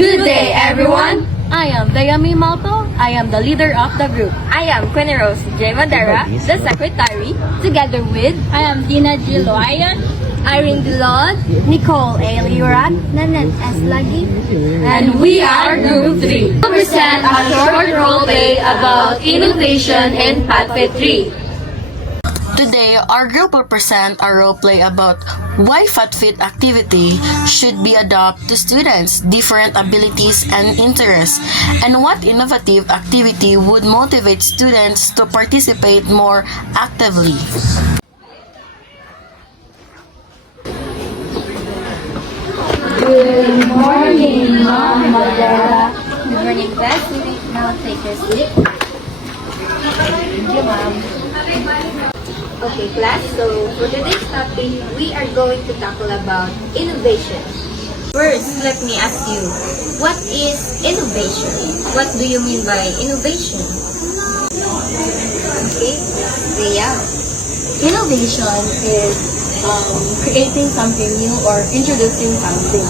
Good day, everyone! I am Dayami Malto. I am the leader of the group. I am Queen Rose J. Madera, the secretary, together with I am Dina G. Loayan, Irene Dilod, Nicole A. Liurat, Nanan S. Lagi. and we are Group 3. We present a short role play about innovation in Pathway 3. Today, our group will present a role play about why FatFit activity should be adopted to students' different abilities and interests, and what innovative activity would motivate students to participate more actively. Good morning, Ma'am Madera. Good morning, class. You may now take your seat. Thank you, Ma'am. Okay, class, so for today's topic, we are going to tackle about innovation. First, let me ask you, what is innovation? What do you mean by innovation? Okay, Rhea. Innovation is creating something new or introducing something.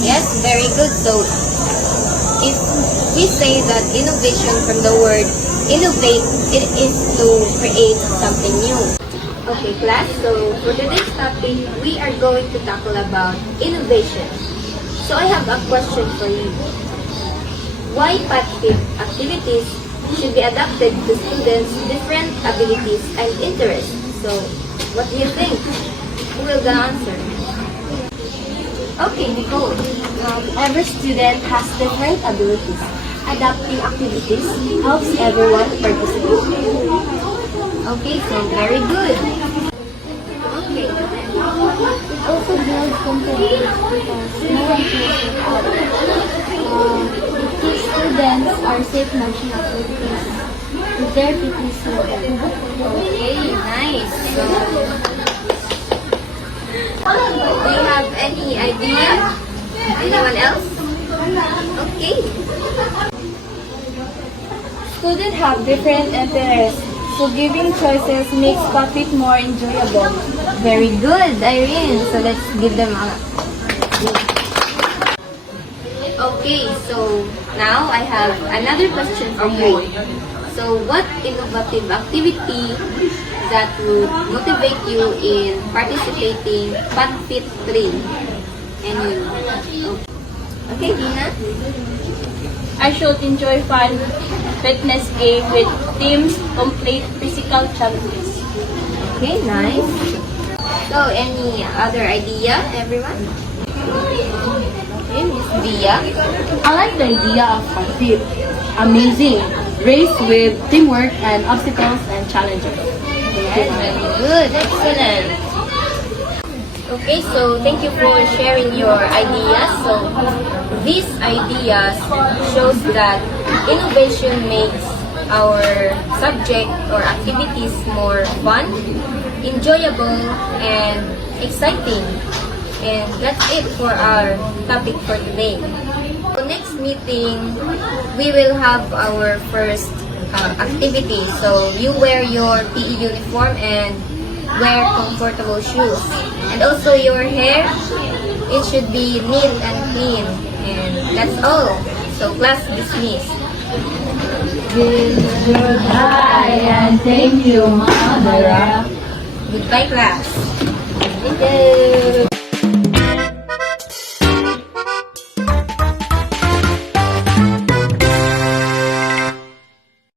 Yes, very good. So, if we say that innovation from the word innovate, it is to create something new. Okay, class, so for today's topic, we are going to tackle about innovation. So I have a question for you. Why PATFIT activities should be adapted to students' different abilities and interests? So, what do you think? Who will gonna answer? Okay, Nicole. Every student has different abilities. Adapting activities helps everyone participate. Okay, so very good. Okay. It also builds confidence because no one feels without it. It gives students our safe matching activities with their fitness level. Okay, nice. So, do you have any idea? Anyone else? Okay. Students have different interests, so giving choices makes PATFIT more enjoyable. Very good, Irene. So let's give them a... Okay, so now I have another question for you. So what innovative activity that would motivate you in participating PATFIT 3? Okay, Dina? I should enjoy fun fitness game with teams complete physical challenges. Okay, nice. So any other idea, everyone? Okay, Miss Dia. I like the idea of PATFIT. Amazing. Race with teamwork and obstacles and challenges. Yes, very good. Excellent. Okay, so thank you for sharing your ideas. So these ideas shows that innovation makes our subject or activities more fun, enjoyable, and exciting. And that's it for our topic for today. So next meeting, we will have our first activity. So you wear your PE uniform and wear comfortable shoes. And also your hair, it should be neat and clean. And that's all. So class dismissed. Goodbye and thank you, Madera. Goodbye class. Thank you.